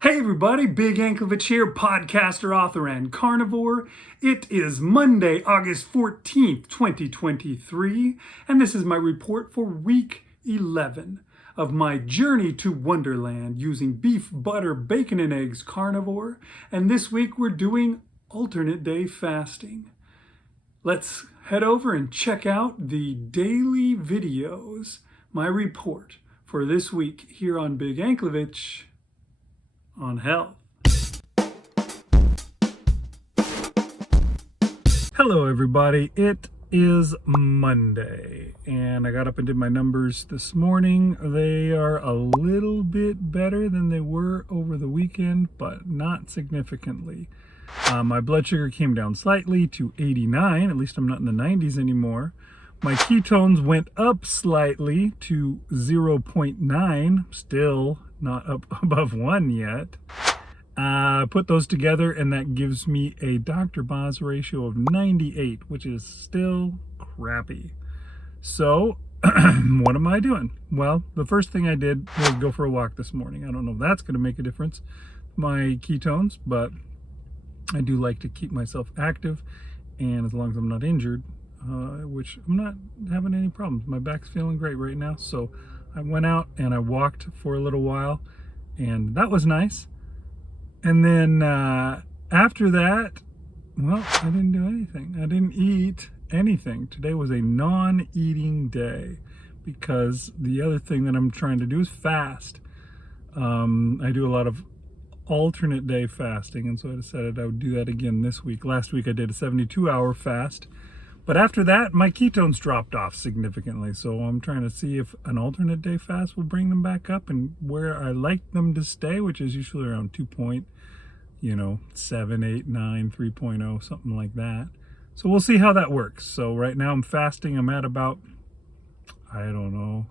Hey everybody, Big Anklevich here, podcaster, author, and carnivore. It is Monday, August 14th, 2023, and this is my report for week 11 of my journey to Wonderland using beef, butter, bacon, and eggs carnivore. And this week we're doing alternate day fasting. Let's head over and check out the daily videos, my report for this week here on Big Anklevich on health. Hello everybody, it is Monday and I got up and did my numbers this morning. They are a little bit better than they were over the weekend, but not significantly. My blood sugar came down slightly to 89, at least I'm not in the 90s anymore. My ketones went up slightly to 0.9, still not up above 1 yet. Put those together and that gives me a Dr. Boz ratio of 98, which is still crappy. So what am I doing? Well, the first thing I did was go for a walk this morning. I don't know if that's going to make a difference, my ketones, but I do like to keep myself active, and as long as I'm not injured, which I'm not having any problems. My back's feeling great right now, so I went out and I walked for a little while, and that was nice. And then after that, well, I didn't do anything. I didn't eat anything. Today was a non-eating day because the other thing that I'm trying to do is fast. I do a lot of alternate day fasting, and so I decided I would do that again this week. Last week I did a 72-hour fast. But after that, my ketones dropped off significantly. So I'm trying to see if an alternate day fast will bring them back up and where I like them to stay, which is usually around 2.7, 8, 9, 3.0, something like that. So we'll see how that works. So right now I'm fasting. I'm at about, I don't know,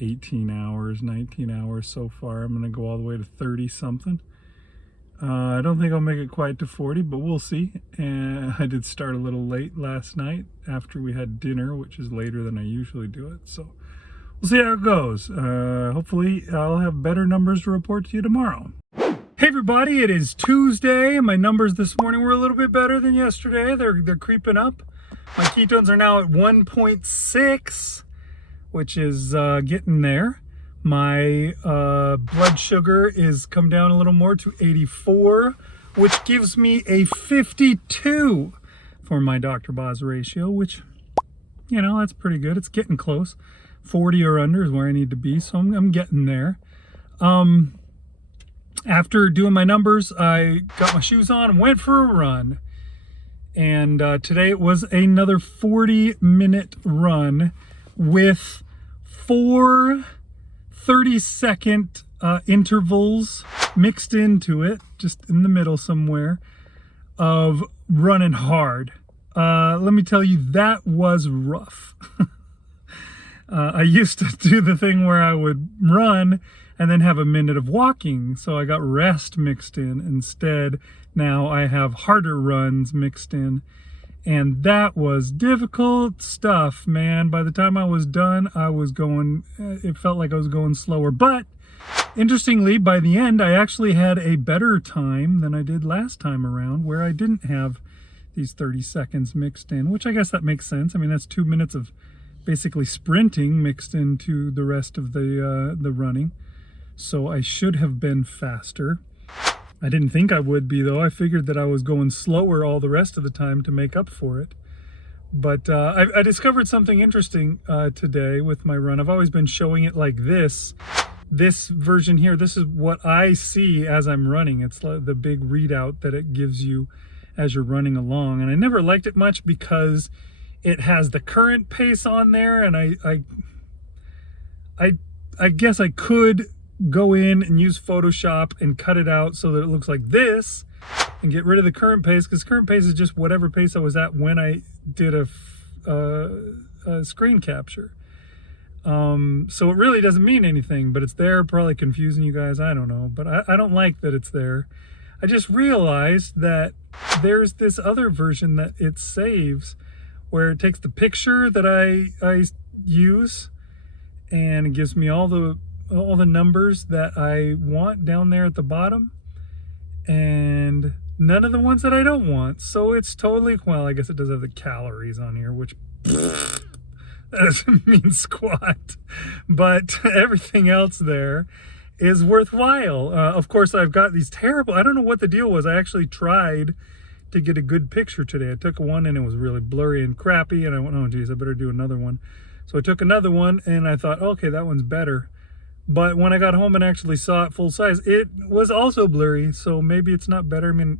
18 hours, 19 hours so far. I'm going to go all the way to 30 something. I don't think I'll make it quite to 40, but we'll see. And I did start a little late last night after we had dinner, which is later than I usually do it. So we'll see how it goes. Hopefully I'll have better numbers to report to you tomorrow. Hey everybody, it is Tuesday. My numbers this morning were a little bit better than yesterday. They're creeping up. My ketones are now at 1.6, which is getting there. My blood sugar is come down a little more to 84, which gives me a 52 for my Dr. Boz ratio, which, that's pretty good. It's getting close. 40 or under is where I need to be, so I'm getting there. After doing my numbers, I got my shoes on and went for a run. And today it was another 40-minute run with 4 30-second intervals mixed into it, just in the middle somewhere, of running hard. Let me tell you, that was rough. I used to do the thing where I would run and then have a minute of walking, so I got rest mixed in. Instead, now I have harder runs mixed in. And that was difficult stuff, man. By the time I was done, it felt like I was going slower. But interestingly, by the end, I actually had a better time than I did last time around, where I didn't have these 30 seconds mixed in, which I guess that makes sense. I mean, that's 2 minutes of basically sprinting mixed into the rest of the running. So I should have been faster. I didn't think I would be, though. I figured that I was going slower all the rest of the time to make up for it. But I discovered something interesting today with my run. I've always been showing it like this. This version here, this is what I see as I'm running. It's the big readout that it gives you as you're running along. And I never liked it much because it has the current pace on there. And I guess I could go in and use Photoshop and cut it out so that it looks like this and get rid of the current pace, because current pace is just whatever pace I was at when I did a screen capture. So it really doesn't mean anything, but it's there, probably confusing you guys, I don't know, but I don't like that it's there. I just realized that there's this other version that it saves where it takes the picture that I use and it gives me all the all the numbers that I want down there at the bottom, and none of the ones that I don't want. So it's totally, well, I guess it does have the calories on here, which that doesn't mean squat, but everything else there is worthwhile. Of course, I've got these terrible, I don't know what the deal was. I actually tried to get a good picture today. I took one and it was really blurry and crappy, and I went, oh geez, I better do another one. So I took another one and I thought, okay, that one's better. But when I got home and actually saw it full size, it was also blurry. So maybe it's not better. I mean,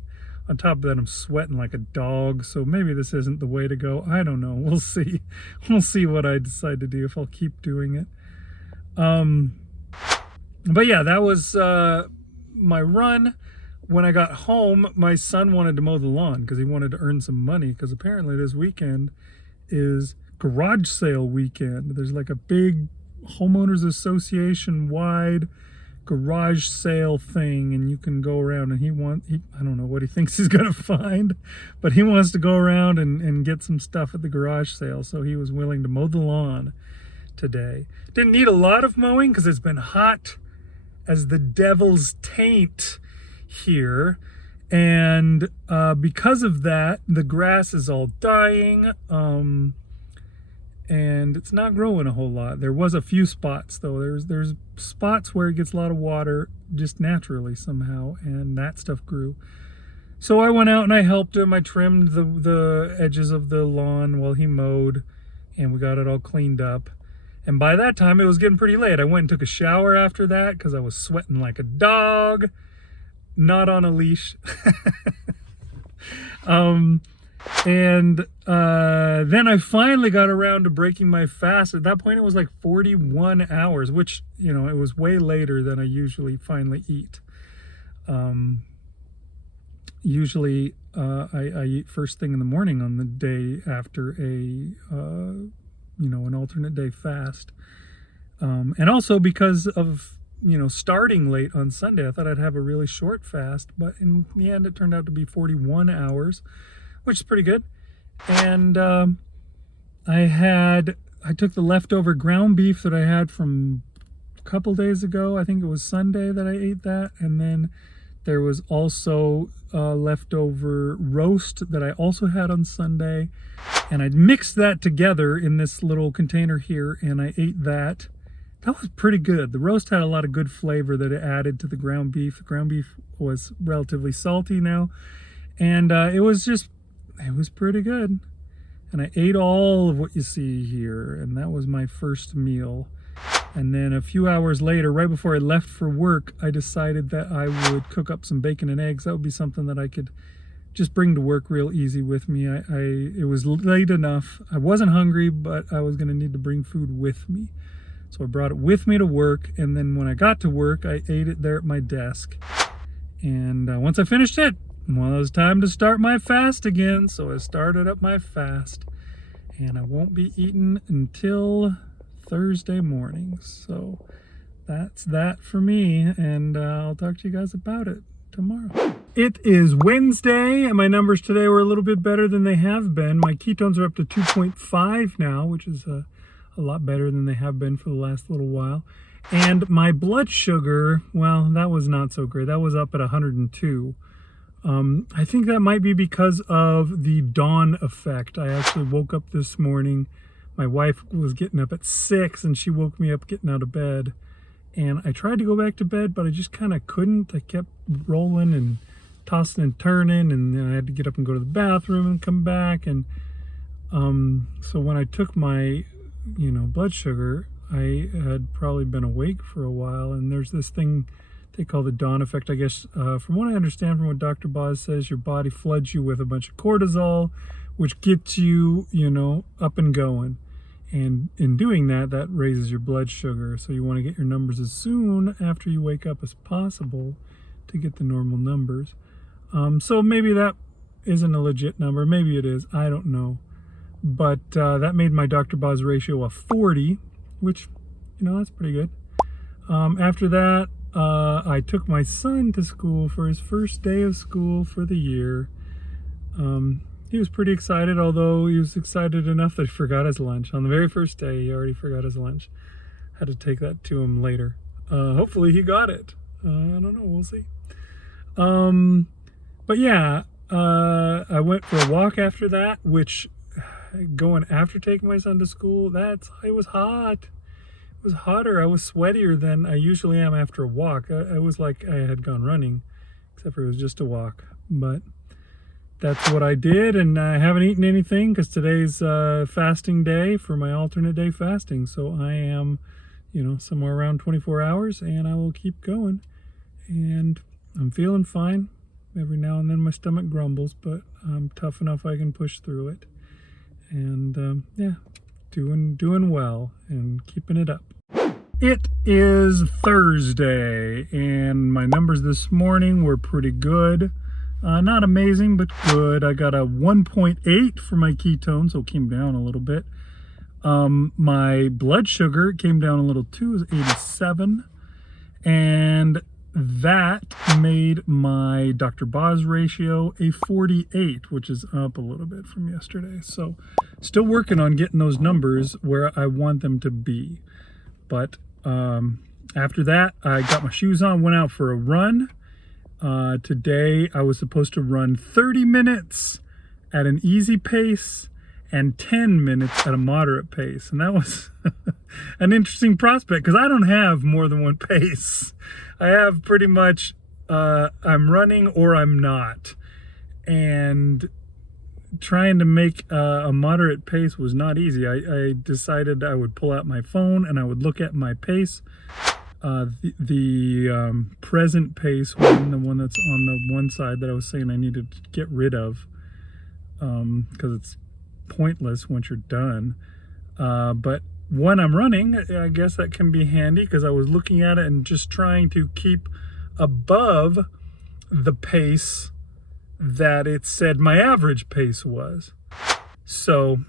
on top of that, I'm sweating like a dog. So maybe this isn't the way to go. I don't know. We'll see. We'll see what I decide to do, if I'll keep doing it. But yeah, that was my run. When I got home, my son wanted to mow the lawn because he wanted to earn some money, because apparently this weekend is garage sale weekend. There's like a big homeowners association wide garage sale thing, and you can go around, and I don't know what he thinks he's gonna find, but he wants to go around and get some stuff at the garage sale. So he was willing to mow the lawn today. Didn't need a lot of mowing because it's been hot as the devil's taint here, and because of that, the grass is all dying, and it's not growing a whole lot. There was a few spots though. There's spots where it gets a lot of water just naturally somehow, and that stuff grew. So I went out and I helped him. I trimmed the edges of the lawn while he mowed, and we got it all cleaned up. And by that time it was getting pretty late. I went and took a shower after that because I was sweating like a dog, not on a leash. And then I finally got around to breaking my fast. At that point it was like 41 hours, which, you know, it was way later than I usually finally eat. Usually I eat first thing in the morning on the day after a you know, an alternate day fast. And also because of, you know, starting late on Sunday, I thought I'd have a really short fast, but in the end it turned out to be 41 hours, which is pretty good. And I took the leftover ground beef that I had from a couple days ago. I think it was Sunday that I ate that. And then there was also leftover roast that I also had on Sunday. And I mixed that together in this little container here, and I ate that. That was pretty good. The roast had a lot of good flavor that it added to the ground beef. The ground beef was relatively salty now, and it was pretty good. And I ate all of what you see here, and that was my first meal. And then a few hours later, right before I left for work, I decided that I would cook up some bacon and eggs. That would be something that I could just bring to work real easy with me. It was late enough. I wasn't hungry, but I was going to need to bring food with me. So I brought it with me to work, and then when I got to work, I ate it there at my desk. And once I finished it, well, it was time to start my fast again. So I started up my fast, and I won't be eating until Thursday morning. So that's that for me, and I'll talk to you guys about it tomorrow. It is Wednesday, and my numbers today were a little bit better than they have been. My ketones are up to 2.5 now, which is a lot better than they have been for the last little while. And my blood sugar, well, that was not so great. That was up at 102. I think that might be because of the dawn effect. I actually woke up this morning. My wife was getting up at 6, and she woke me up getting out of bed. And I tried to go back to bed, but I just kind of couldn't. I kept rolling and tossing and turning, and then I had to get up and go to the bathroom and come back. And so when I took my, you know, blood sugar, I had probably been awake for a while, and there's this thing they call the dawn effect, I guess. From what I understand, from what Dr. Boz says, your body floods you with a bunch of cortisol, which gets you, you know, up and going. And in doing that, that raises your blood sugar. So you want to get your numbers as soon after you wake up as possible to get the normal numbers. So maybe that isn't a legit number. Maybe it is. I don't know. But that made my Dr. Boz ratio a 40, which, you know, that's pretty good. After that, I took my son to school for his first day of school for the year. He was pretty excited, although he was excited enough that he forgot his lunch. On the very first day, he already forgot his lunch. Had to take that to him later. hopefully he got it. I don't know, we'll see. But yeah, I went for a walk after that, which going after taking my son to school, it was hot. It was hotter. I was sweatier than I usually am after a walk. I was like I had gone running, except for it was just a walk. But that's what I did, and I haven't eaten anything because today's fasting day for my alternate day fasting. So I am, somewhere around 24 hours, and I will keep going. And I'm feeling fine. Every now and then my stomach grumbles, but I'm tough enough I can push through it. And yeah, doing well and keeping it up. It is Thursday, and my numbers this morning were pretty good. Not amazing, but good. I got a 1.8 for my ketones, so it came down a little bit. My blood sugar came down a little too, it was 87. And that made my Dr. Boz ratio a 48, which is up a little bit from yesterday. So still working on getting those numbers where I want them to be. But after that, I got my shoes on, went out for a run. Today, I was supposed to run 30 minutes at an easy pace and 10 minutes at a moderate pace. And that was an interesting prospect because I don't have more than one pace. I have pretty much, I'm running or I'm not. And trying to make a moderate pace was not easy. I decided I would pull out my phone and I would look at my pace. The present pace one, the one that's on the one side that I was saying I needed to get rid of because it's pointless once you're done. But when I'm running, I guess that can be handy because I was looking at it and just trying to keep above the pace that it said my average pace was. So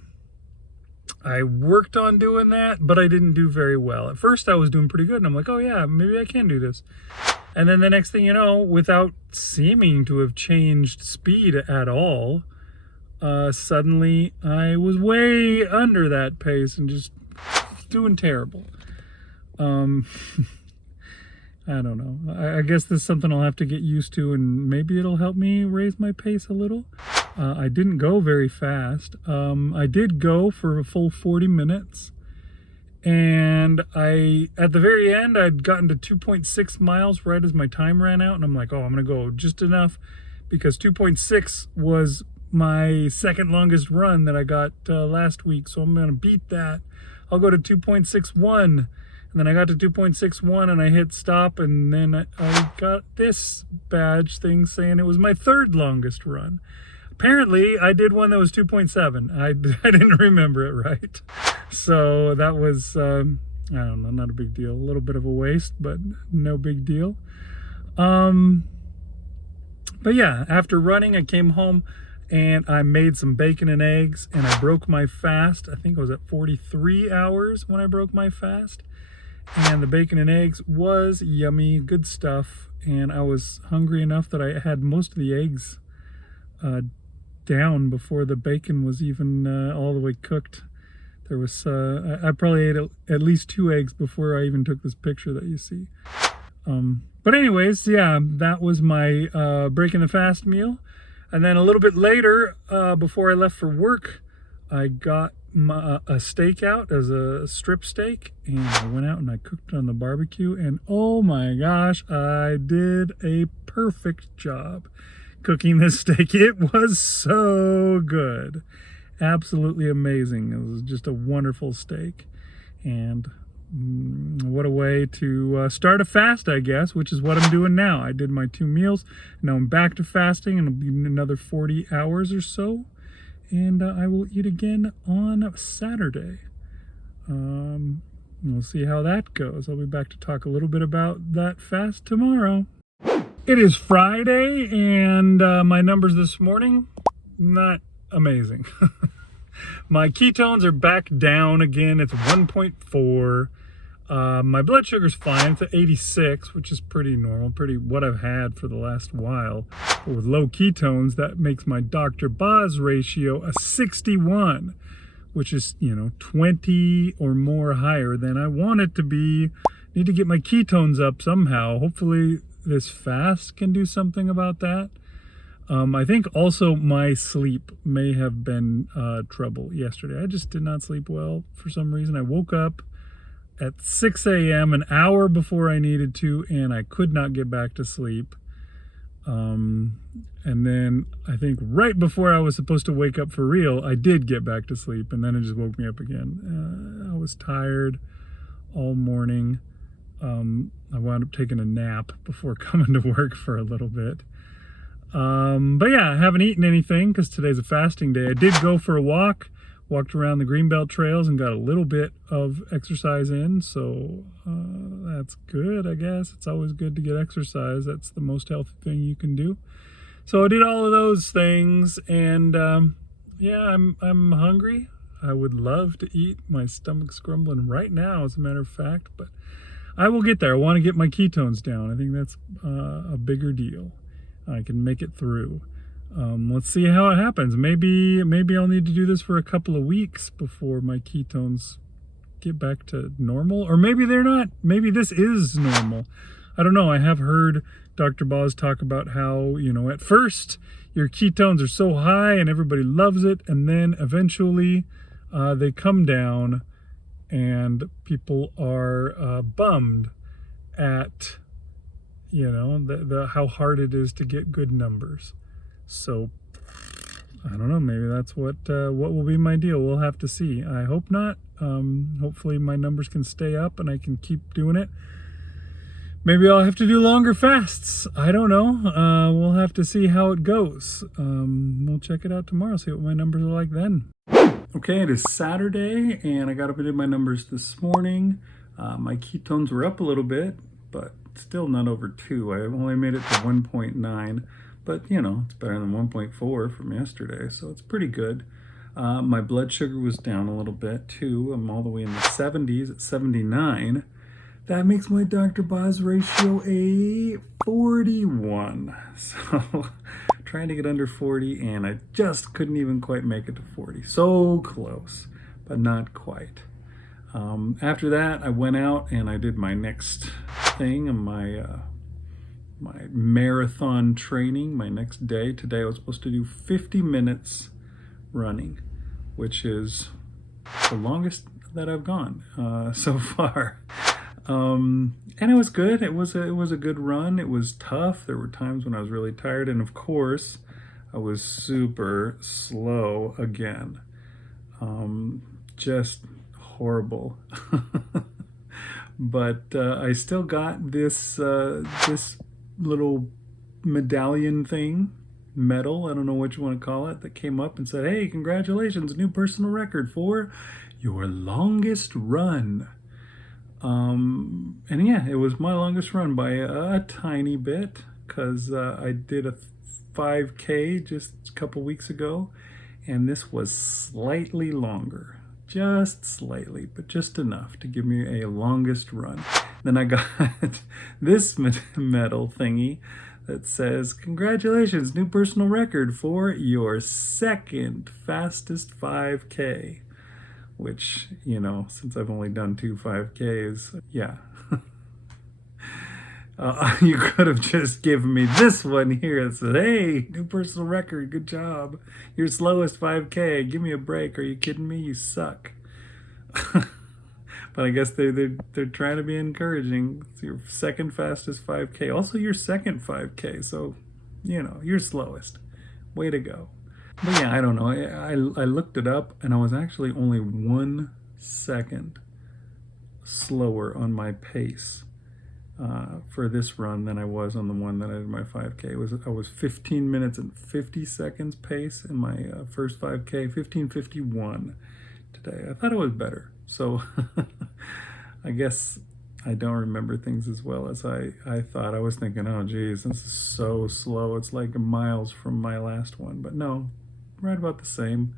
I worked on doing that, but I didn't do very well. At first I was doing pretty good and I'm like, oh yeah, maybe I can do this. And then the next thing you know, without seeming to have changed speed at all, suddenly I was way under that pace and just doing terrible. I don't know. I guess this is something I'll have to get used to, and maybe it'll help me raise my pace a little. I didn't go very fast. I did go for a full 40 minutes. And at the very end, I'd gotten to 2.6 miles right as my time ran out. And I'm like, oh, I'm going to go just enough because 2.6 was my second longest run that I got last week. So I'm going to beat that. I'll go to 2.61. And then I got to 2.61 and I hit stop, and then I got this badge thing saying it was my third longest run. Apparently, I did one that was 2.7. I didn't remember it right. So that was, I don't know, not a big deal. A little bit of a waste, but no big deal. But yeah, after running, I came home and I made some bacon and eggs, and I broke my fast. I think I was at 43 hours when I broke my fast. And the bacon and eggs was yummy, good stuff. And I was hungry enough that I had most of the eggs down before the bacon was even all the way cooked. There was, I probably ate at least 2 eggs before I even took this picture that you see. But anyways, yeah, that was my breaking the fast meal. And then a little bit later, before I left for work, I got a steak out as a strip steak, and I went out and I cooked it on the barbecue, and oh my gosh, I did a perfect job cooking this steak. It was so good, absolutely amazing. It was just a wonderful steak, and what a way to start a fast, I guess, which is what I'm doing now. I did my 2 meals, now I'm back to fasting, and it'll be another 40 hours or so. And I will eat again on Saturday. We'll see how that goes. I'll be back to talk a little bit about that fast tomorrow. It is Friday, and my numbers this morning, not amazing. My ketones are back down again. It's 1.4. My blood sugar's fine. It's at 86, which is pretty normal, pretty what I've had for the last while. But with low ketones, that makes my Dr. Boz ratio a 61, which is, 20 or more higher than I want it to be. need to get my ketones up somehow. Hopefully this fast can do something about that. I think also my sleep may have been trouble yesterday. I just did not sleep well for some reason. I woke up at 6 a.m. an hour before I needed to, and I could not get back to sleep. And then I think right before I was supposed to wake up for real, I did get back to sleep, and then it just woke me up again. I was tired all morning. I wound up taking a nap before coming to work for a little bit. But yeah, I haven't eaten anything because today's a fasting day. I did go for a walk, walked around the Greenbelt trails and got a little bit of exercise in, so that's good, I guess. It's always good to get exercise. That's the most healthy thing you can do. So I did all of those things, and yeah, I'm hungry. I would love to eat. My stomach's grumbling right now, as a matter of fact, but I will get there. I want to get my ketones down. I think that's a bigger deal. I can make it through. Let's see how it happens. Maybe I'll need to do this for a couple of weeks before my ketones get back to normal, or maybe they're not. Maybe this is normal. I don't know. I have heard Dr. Boz talk about how, you know, at first your ketones are so high and everybody loves it, and then eventually they come down and people are bummed at, you know, how hard it is to get good numbers. So I don't know, maybe that's what will be my deal. We'll have to see. I hope not. Hopefully my numbers can stay up and I can keep doing it. Maybe I'll have to do longer fasts. I don't know. We'll have to see how it goes. We'll check it out tomorrow, see what my numbers are like then. Okay, it is Saturday, and I got up and did my numbers this morning. My ketones were up a little bit, but still not over 2. I only made it to 1.9, but you know, it's better than 1.4 from yesterday, so it's pretty good. My blood sugar was down a little bit too. I'm all the way in the 70s at 79. That makes my Dr. Boz ratio a 41. So trying to get under 40, and I just couldn't even quite make it to 40. So close, but not quite. After that, I went out and I did my next thing, my marathon training, my next day. Today I was supposed to do 50 minutes running, which is the longest that I've gone so far. And it was good. It was a good run. It was tough. There were times when I was really tired, and of course I was super slow again. Just horrible. But I still got this this little medallion thing, medal, I don't know what you want to call it, that came up and said, "Hey, congratulations, new personal record for your longest run." And yeah, it was my longest run by a tiny bit, because I did a 5K just a couple weeks ago, and this was slightly longer. Just slightly, but just enough to give me a longest run. Then I got this medal thingy that says, "Congratulations, new personal record for your second fastest 5K." Which, you know, since I've only done 2 5Ks, yeah. You could have just given me this one here that said, "Hey, new personal record, good job. Your slowest 5K, give me a break. Are you kidding me? You suck." But I guess they're trying to be encouraging. It's your second fastest 5K. Also your second 5K, so, you know, you're slowest. Way to go. But yeah, I don't know. I looked it up, and I was actually only 1 second slower on my pace for this run than I was on the one that I did my 5K. I was 15 minutes and 50 seconds pace in my first 5K, 15:51 today. I thought it was better. So I guess I don't remember things as well as I thought. I was thinking, oh geez, this is so slow. It's like miles from my last one. But no, right about the same.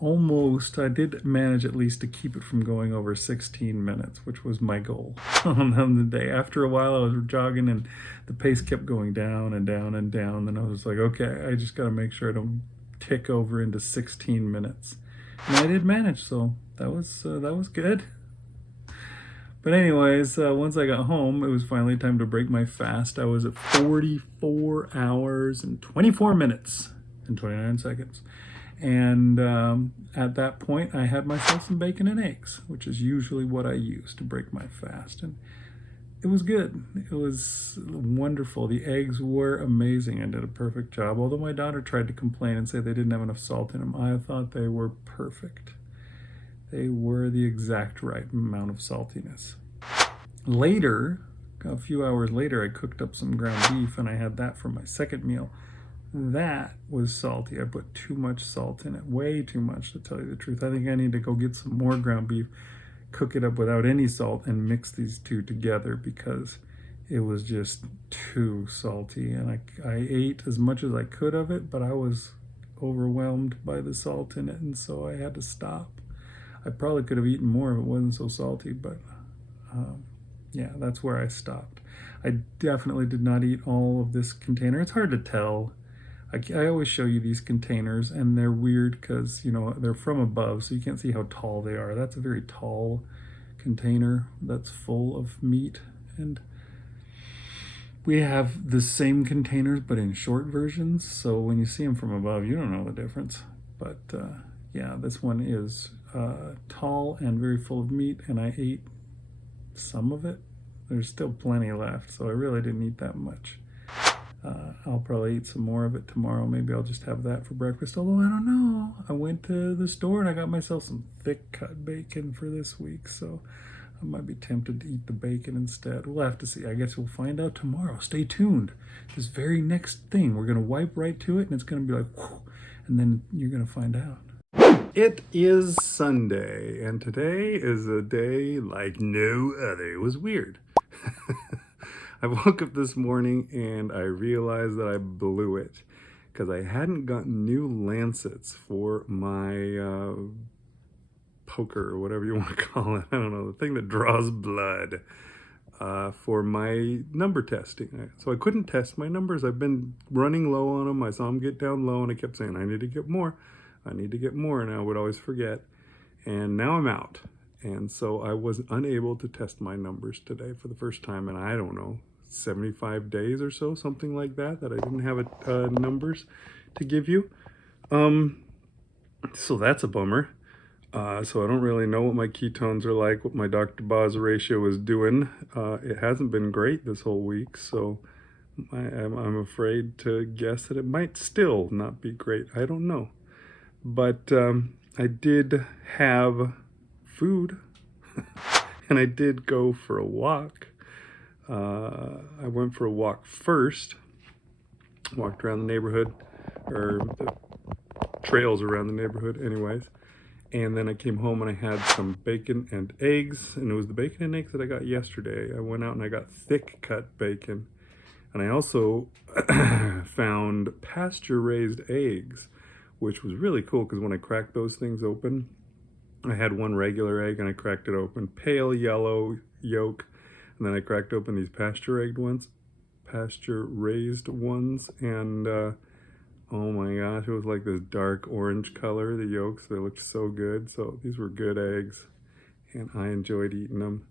Almost. I did manage at least to keep it from going over 16 minutes, which was my goal on the day. After a while, I was jogging and the pace kept going down and down and down. And I was like, okay, I just got to make sure I don't tick over into 16 minutes. And I did manage, so that was good. But anyways, once I got home, it was finally time to break my fast. I was at 44 hours and 24 minutes and 29 seconds. And at that point, I had myself some bacon and eggs, which is usually what I use to break my fast. And it was good. It was wonderful. The eggs were amazing. I did a perfect job. Although my daughter tried to complain and say they didn't have enough salt in them, I thought they were perfect. They were the exact right amount of saltiness. Later, a few hours later, I cooked up some ground beef and I had that for my second meal. That was salty. I put too much salt in it, way too much, to tell you the truth. I think I need to go get some more ground beef, cook it up without any salt, and mix these two together because it was just too salty. And I ate as much as I could of it, but I was overwhelmed by the salt in it, and so I had to stop. I probably could have eaten more if it wasn't so salty, but yeah, that's where I stopped. I definitely did not eat all of this container. It's hard to tell. I always show you these containers, and they're weird because, you know, they're from above, so you can't see how tall they are. That's a very tall container that's full of meat, and we have the same containers but in short versions, so when you see them from above, you don't know the difference. But yeah, this one is tall and very full of meat, and I ate some of it. There's still plenty left, so I really didn't eat that much. I'll probably eat some more of it tomorrow. Maybe I'll just have that for breakfast, although I don't know. I went to the store and I got myself some thick cut bacon for this week, so I might be tempted to eat the bacon instead. We'll have to see. I guess we'll find out tomorrow. Stay tuned. This very next thing, we're going to wipe right to it, and it's going to be like, whew, and then you're going to find out. It is Sunday, and today is a day like no other. It was weird. I woke up this morning and I realized that I blew it because I hadn't gotten new lancets for my poker, or whatever you want to call it. I don't know, the thing that draws blood for my number testing. So I couldn't test my numbers. I've been running low on them. I saw them get down low and I kept saying, I need to get more. I need to get more, and I would always forget. And now I'm out. And so I was unable to test my numbers today for the first time in, I don't know, 75 days or so, something like that, I didn't have numbers to give you. So that's a bummer. So I don't really know what my ketones are like, what my Dr. Boz ratio is doing. It hasn't been great this whole week, so I'm afraid to guess that it might still not be great. I don't know. But I did have food and I did go for a walk. I went for a walk first, walked around the neighborhood, or the trails around the neighborhood anyways, and then I came home and I had some bacon and eggs, and it was the bacon and eggs that I got yesterday. I went out and I got thick cut bacon, and I also found pasture raised eggs, which was really cool because when I cracked those things open, I had one regular egg and I cracked it open, pale yellow yolk, and then I cracked open these pasture raised ones, and oh my gosh, it was like this dark orange color, the yolks. They looked so good. So these were good eggs, and I enjoyed eating them.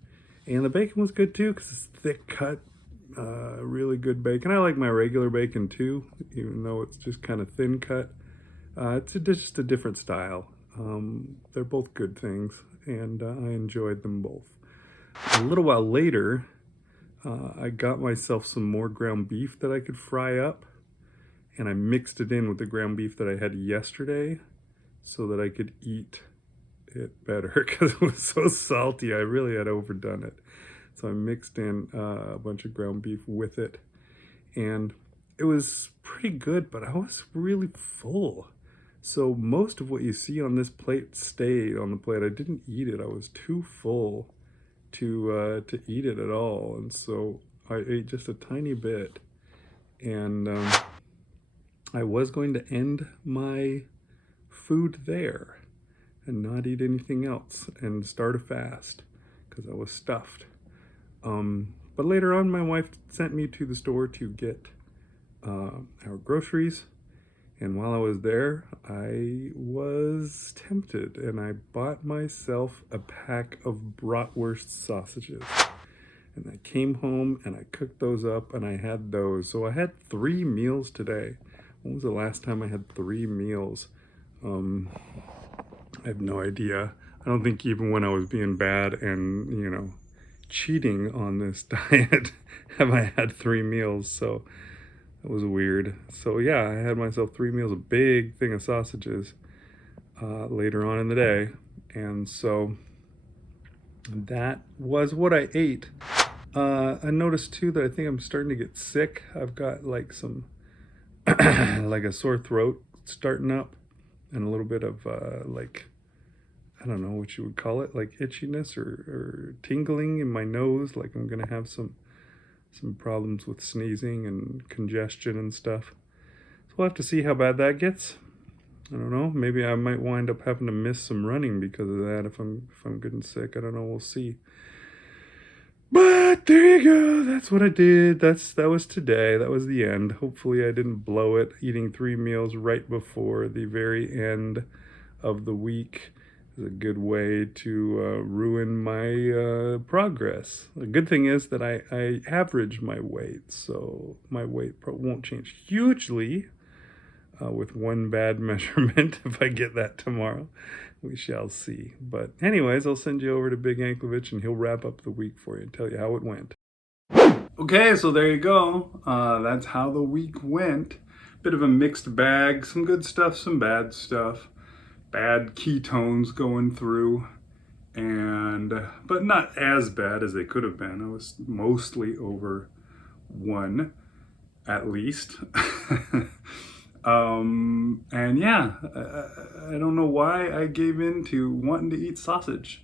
And the bacon was good too because it's thick cut, really good bacon. I like my regular bacon too, even though it's just kind of thin cut. It's just a different style. They're both good things, and I enjoyed them both. A little while later, I got myself some more ground beef that I could fry up, and I mixed it in with the ground beef that I had yesterday so that I could eat it better because it was so salty. I really had overdone it. So I mixed in a bunch of ground beef with it, and it was pretty good, but I was really full. So most of what you see on this plate stayed on the plate. I didn't eat it. I was too full to eat it at all, and so I ate just a tiny bit. And I was going to end my food there and not eat anything else and start a fast because I was stuffed. But later on, my wife sent me to the store to get our groceries, And while I was there, I was tempted and I bought myself a pack of bratwurst sausages. And I came home and I cooked those up and I had those. So I had 3 meals today. When was the last time I had 3 meals? I have no idea. I don't think even when I was being bad and, you know, cheating on this diet have I had 3 meals. So that was weird. So yeah, I had myself 3 meals, a big thing of sausages later on in the day. And so that was what I ate. I noticed too that I think I'm starting to get sick. I've got like some, like a sore throat starting up and a little bit of like, I don't know what you would call it, like itchiness or tingling in my nose. Like I'm gonna have some problems with sneezing and congestion and stuff. So we'll have to see how bad that gets. I don't know. Maybe I might wind up having to miss some running because of that if I'm getting sick. I don't know. We'll see. But there you go. That's what I did. That was today. That was the end. Hopefully I didn't blow it eating 3 meals right before the very end of the week. Is a good way to ruin my progress. The good thing is that I average my weight, so my weight won't change hugely with one bad measurement. If I get that tomorrow, we shall see. But anyways, I'll send you over to Big Anklevich and he'll wrap up the week for you and tell you how it went. Okay, so there you go. That's how the week went. Bit of a mixed bag, some good stuff, some bad stuff. Bad ketones going through, but not as bad as they could have been. I was mostly over 1 at least. And yeah, I don't know why I gave in to wanting to eat sausage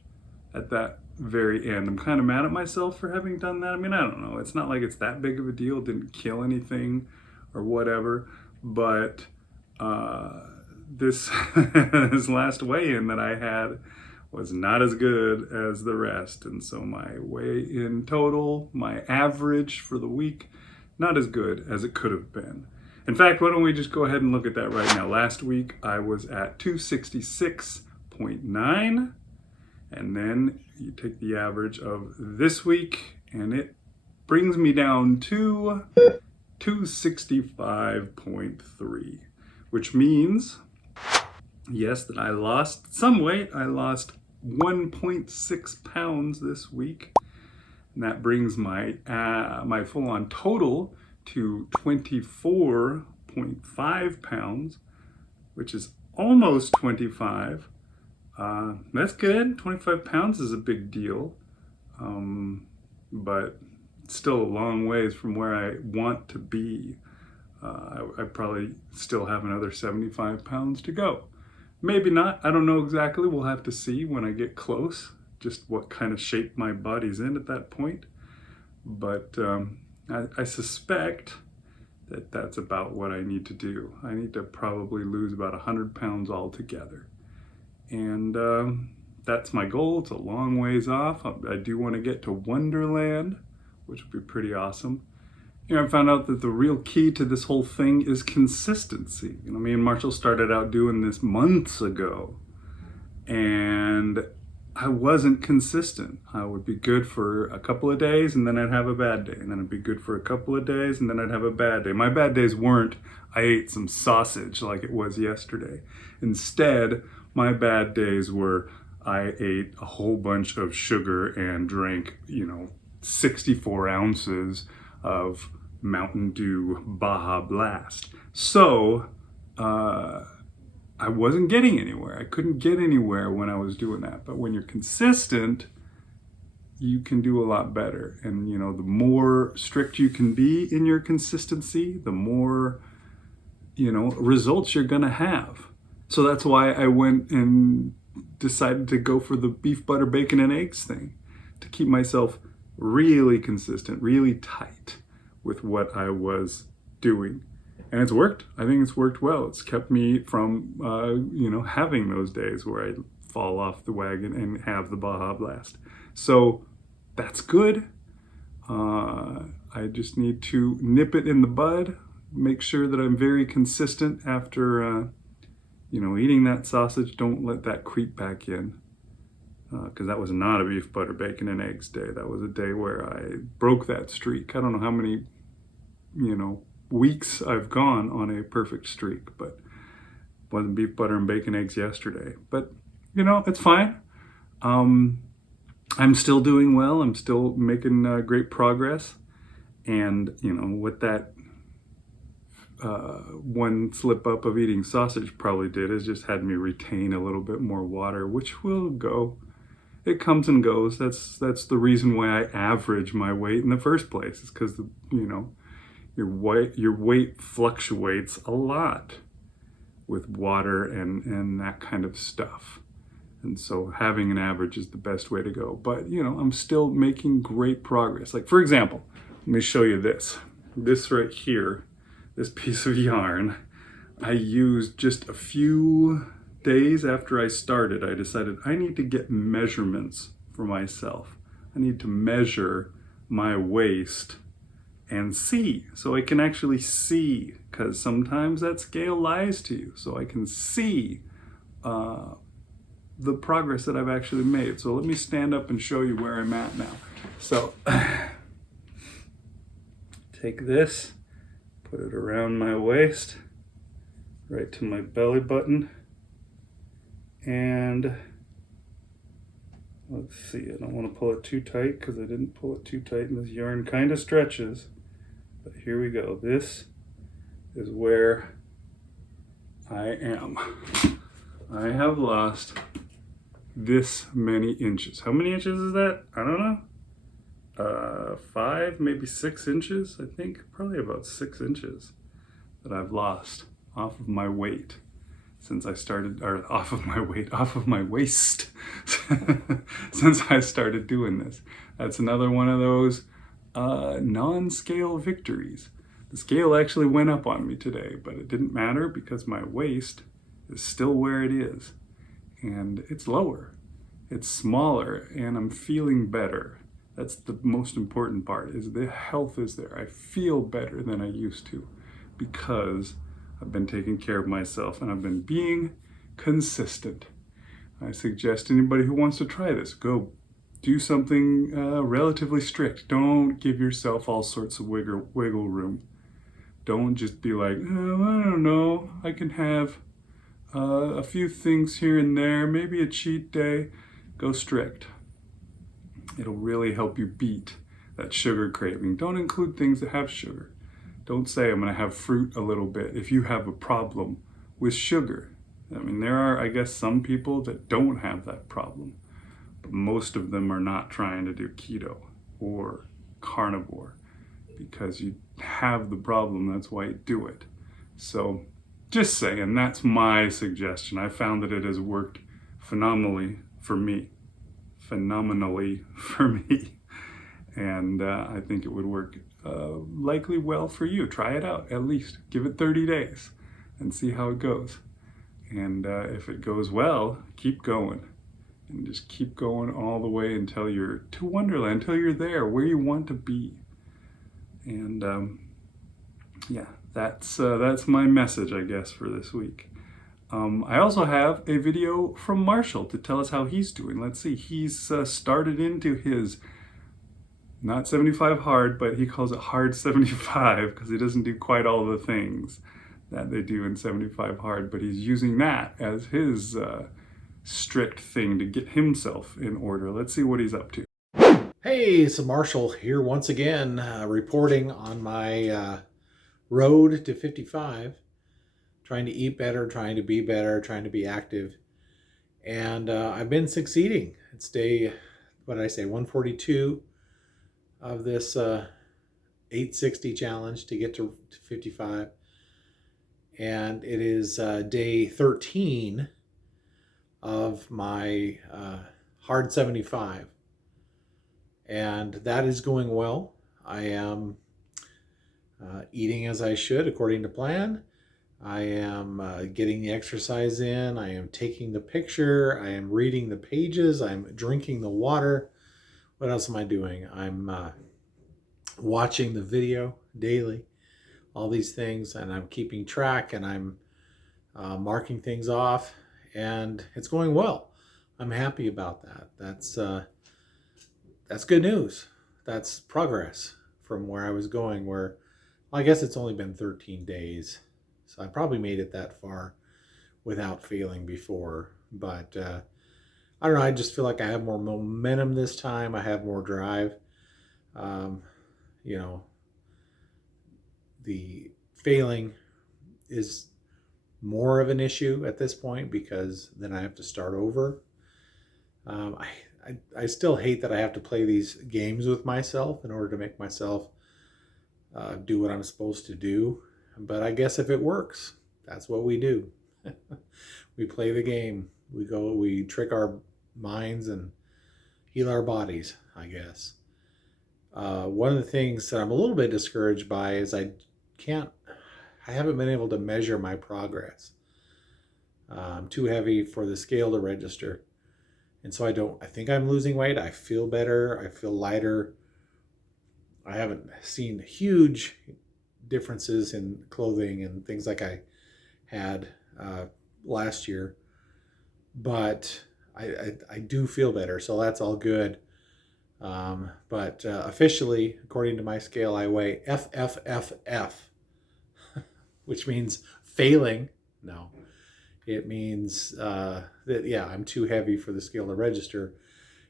at that very end. I'm kind of mad at myself for having done that. I mean, I don't know. It's not like it's that big of a deal. It didn't kill anything or whatever, but this this last weigh-in that I had was not as good as the rest, and so my weigh-in total, my average for the week, not as good as it could have been. In fact, why don't we just go ahead and look at that right now. Last week I was at 266.9, and then you take the average of this week and it brings me down to 265.3, which means, yes, that I lost some weight. I lost 1.6 pounds this week. And that brings my my full-on total to 24.5 pounds, which is almost 25. That's good. 25 pounds is a big deal. But still a long ways from where I want to be. I probably still have another 75 pounds to go. Maybe not. I don't know exactly. We'll have to see when I get close, just what kind of shape my body's in at that point. But I suspect that that's about what I need to do. I need to probably lose about 100 pounds altogether. And that's my goal. It's a long ways off. I do want to get to One-derland, which would be pretty awesome. You know, I found out that the real key to this whole thing is consistency. You know, me and Marshall started out doing this months ago, and I wasn't consistent. I would be good for a couple of days, and then I'd have a bad day, and then I'd be good for a couple of days, and then I'd have a bad day. My bad days weren't, I ate some sausage like it was yesterday. Instead, my bad days were, I ate a whole bunch of sugar and drank, 64 ounces of Mountain Dew Baja Blast. So I wasn't getting anywhere. I couldn't get anywhere when I was doing that. But when you're consistent, you can do a lot better. And the more strict you can be in your consistency, the more results you're gonna have. So that's why I went and decided to go for the beef, butter, bacon, and eggs thing, to keep myself really consistent, really tight with what I was doing. And it's worked. I think it's worked well. It's kept me from, having those days where I fall off the wagon and have the Baja Blast. So that's good. I just need to nip it in the bud, make sure that I'm very consistent after, you know, eating that sausage. Don't let that creep back in, because that was not a beef, butter, bacon, and eggs day. That was a day where I broke that streak. I don't know how many, you know, weeks I've gone on a perfect streak, but it wasn't beef, butter, and bacon, eggs yesterday. But, you know, it's fine. I'm still doing well. I'm still making great progress. And, you know, what that one slip up of eating sausage probably did is just had me retain a little bit more water, which will go. It comes and goes. That's the reason why I average my weight in the first place, is because, you know, your weight fluctuates a lot with water and that kind of stuff. And so having an average is the best way to go. But, you know, I'm still making great progress. Like, for example, let me show you this. This right here, this piece of yarn, I used just a few days after I started. I decided I need to get measurements for myself. I need to measure my waist and see, so I can actually see, because sometimes that scale lies to you. So I can see the progress that I've actually made. So let me stand up and show you where I'm at now. So take this, put it around my waist, right to my belly button, and let's see, I don't want to pull it too tight because I didn't pull it too tight and this yarn kind of stretches. But here we go. This is where I am. I have lost this many inches. How many inches is that? I don't know. 5, maybe 6 inches, I think. Probably about 6 inches that I've lost off of my weight since I started, or off of my weight, off of my waist since I started doing this. That's another one of those non-scale victories. The scale actually went up on me today, but it didn't matter because my waist is still where it is. And it's lower, it's smaller, and I'm feeling better. That's the most important part, is the health is there. I feel better than I used to because I've been taking care of myself and I've been being consistent. I suggest anybody who wants to try this, go do something relatively strict. Don't give yourself all sorts of wiggle room. Don't just be like, oh, I don't know, I can have a few things here and there, maybe a cheat day. Go strict. It'll really help you beat that sugar craving. Don't include things that have sugar. Don't say I'm gonna have fruit a little bit if you have a problem with sugar. I mean, there are, I guess, some people that don't have that problem, but most of them are not trying to do keto or carnivore because you have the problem, that's why you do it. So just saying, that's my suggestion. I found that it has worked phenomenally for me. And I think it would work likely well for you. Try it out, at least. Give it 30 days and see how it goes. And if it goes well, keep going. And just keep going all the way until you're to Wonderland, until you're there, where you want to be. And yeah, that's my message, I guess, for this week. I also have a video from Marshall to tell us how he's doing. Let's see, he's started into his, not 75 hard, but he calls it hard 75 because he doesn't do quite all the things that they do in 75 hard, but he's using that as his strict thing to get himself in order. Let's see what he's up to. Hey, it's Marshall here once again, reporting on my road to 55, trying to eat better, trying to be better, trying to be active. And I've been succeeding. It's day, what did I say, 142 of this 860 challenge to get to 55. And it is day 13 of my hard 75. And that is going well. I am eating as I should according to plan. I am getting the exercise in. I am taking the picture. I am reading the pages. I'm drinking the water. What else am I doing? I'm watching the video daily. all these things, and I'm keeping track, and I'm marking things off, and it's going well. I'm happy about that. That's good news. That's progress from where I was going, where well, I guess it's only been 13 days. So I probably made it that far without failing before. But I don't know. I just feel like I have more momentum this time. I have more drive. Um, you know, the failing is more of an issue at this point because then I have to start over. I still hate that I have to play these games with myself in order to make myself do what I'm supposed to do. But I guess if it works, that's what we do. We play the game. We trick our minds and heal our bodies, I guess. One of the things that I'm a little bit discouraged by is I haven't been able to measure my progress. I'm too heavy for the scale to register. And so I think I'm losing weight. I feel better. I feel lighter. I haven't seen huge differences in clothing and things like I had last year, but I do feel better. So that's all good. But officially, according to my scale, I weigh FFFF, which means failing. No, it means that, yeah, I'm too heavy for the scale to register.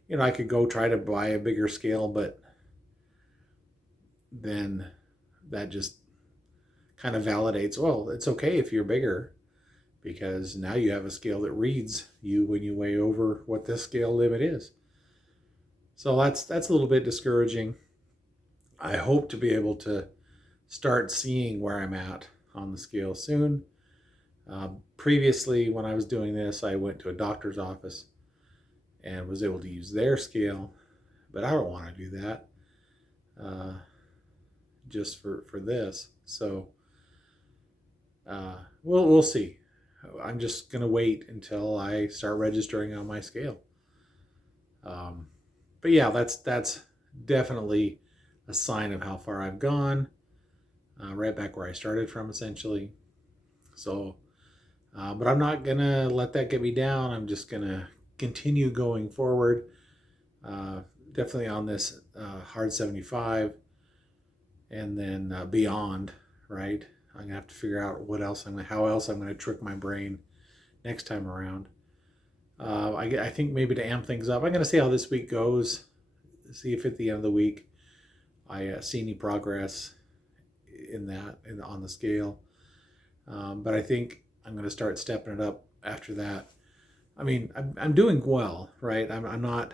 You know, I could go try to buy a bigger scale, but then that just kind of validates, well, it's okay if you're bigger because now you have a scale that reads you when you weigh over what this scale limit is. So that's a little bit discouraging. I hope to be able to start seeing where I'm at on the scale soon. Previously, when I was doing this, I went to a doctor's office and was able to use their scale, but I don't want to do that just for this. So we'll see. I'm just gonna wait until I start registering on my scale. But yeah, that's definitely a sign of how far I've gone. Right back where I started from, essentially. So, but I'm not gonna let that get me down. I'm just gonna continue going forward. Definitely on this hard 75, and then beyond. Right, I'm gonna have to figure out how else I'm gonna trick my brain next time around. I think maybe to amp things up, I'm gonna see how this week goes. See if at the end of the week I see any progress on the scale. But I think I'm going to start stepping it up after that. I mean, I'm doing well, right? I'm not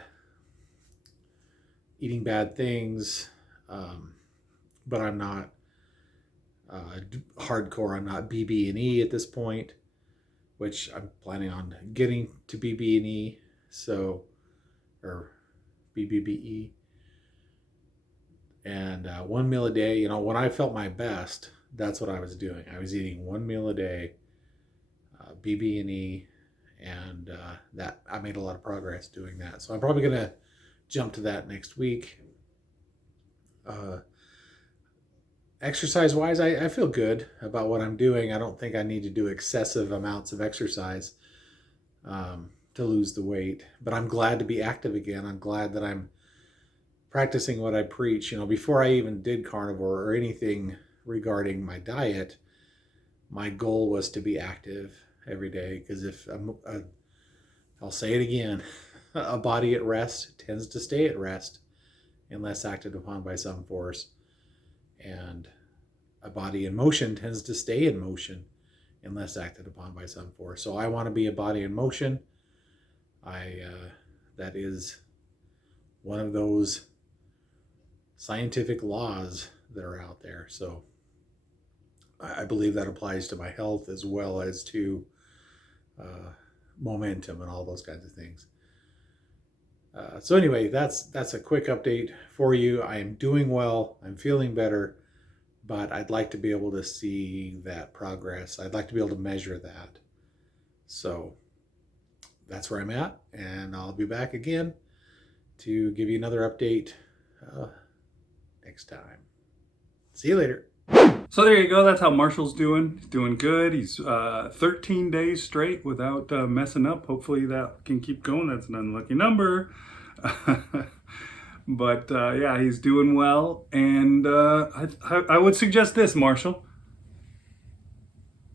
eating bad things, but I'm not hardcore. I'm not BB&E at this point, which I'm planning on getting to BB&E, or BBBE. And 1 meal a day, you know, when I felt my best, that's what I was doing. I was eating 1 meal a day, BB&E, and that I made a lot of progress doing that. So I'm probably going to jump to that next week. Exercise-wise, I feel good about what I'm doing. I don't think I need to do excessive amounts of exercise to lose the weight. But I'm glad to be active again. I'm glad that I'm practicing what I preach. You know, before I even did carnivore or anything regarding my diet, my goal was to be active every day. Because if I'll say it again, a body at rest tends to stay at rest unless acted upon by some force. And a body in motion tends to stay in motion unless acted upon by some force. So I want to be a body in motion. That is one of those scientific laws that are out there. So I believe that applies to my health as well as to momentum and all those kinds of things. So anyway, that's a quick update for you. I am doing well. I'm feeling better, but I'd like to be able to see that progress. I'd like to be able to measure that. So that's where I'm at, and I'll be back again to give you another update next time. See you later. So there you go. That's how Marshall's doing. He's doing good. He's 13 days straight without messing up. Hopefully that can keep going. That's an unlucky number. But yeah, he's doing well. And I would suggest this, Marshall.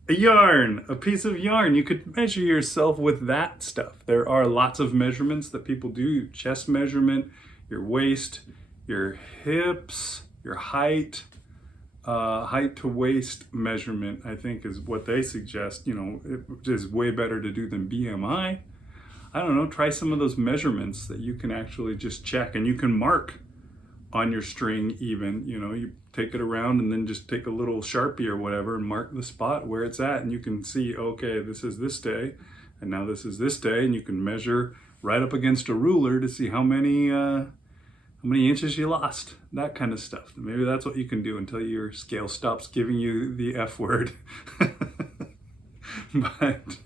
A yarn, a piece of yarn. You could measure yourself with that stuff. There are lots of measurements that people do. Your chest measurement, your waist, your hips, your height. Height to waist measurement, I think, is what they suggest. You know, it is way better to do than BMI. I don't know, try some of those measurements that you can actually just check, and you can mark on your string even. You know, you take it around and then just take a little Sharpie or whatever and mark the spot where it's at, and you can see, okay, this is this day, and now this is this day, and you can measure right up against a ruler to see how many inches you lost, that kind of stuff. Maybe that's what you can do until your scale stops giving you the F word. But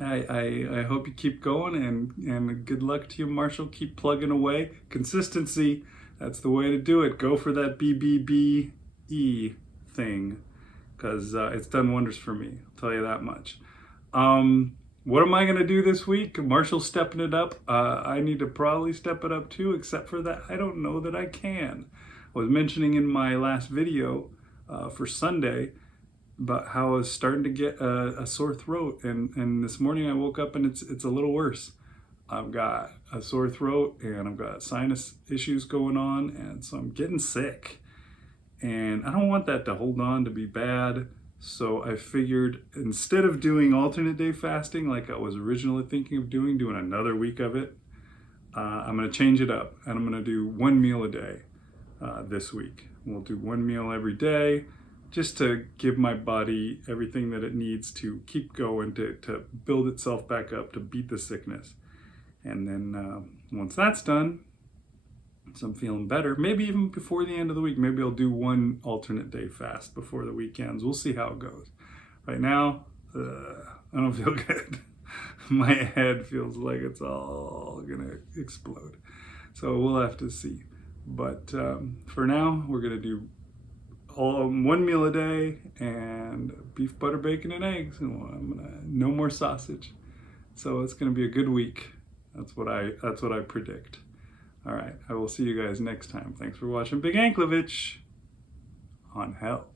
I hope you keep going, and good luck to you, Marshall. Keep plugging away. Consistency, that's the way to do it. Go for that BBBE thing, because it's done wonders for me, I'll tell you that much. What am I going to do this week? Marshall's stepping it up. I need to probably step it up too, except for that I don't know that I can. I was mentioning in my last video for Sunday about how I was starting to get a sore throat, and this morning I woke up and it's a little worse. I've got a sore throat and I've got sinus issues going on, and so I'm getting sick. And I don't want that to hold on to be bad. So I figured, instead of doing alternate day fasting like I was originally thinking of doing another week of it, I'm going to change it up, and I'm going to do one meal a day this week. We'll do one meal every day, just to give my body everything that it needs to keep going, to build itself back up, to beat the sickness. And then once that's done, so I'm feeling better, maybe even before the end of the week, maybe I'll do one alternate day fast before the weekends. We'll see how it goes. Right now, I don't feel good. My head feels like it's all gonna explode. So we'll have to see. But for now, we're gonna do one meal a day and beef, butter, bacon, and eggs. And no more sausage. So it's gonna be a good week. That's what I predict. All right, I will see you guys next time. Thanks for watching Big Anklovich on Health.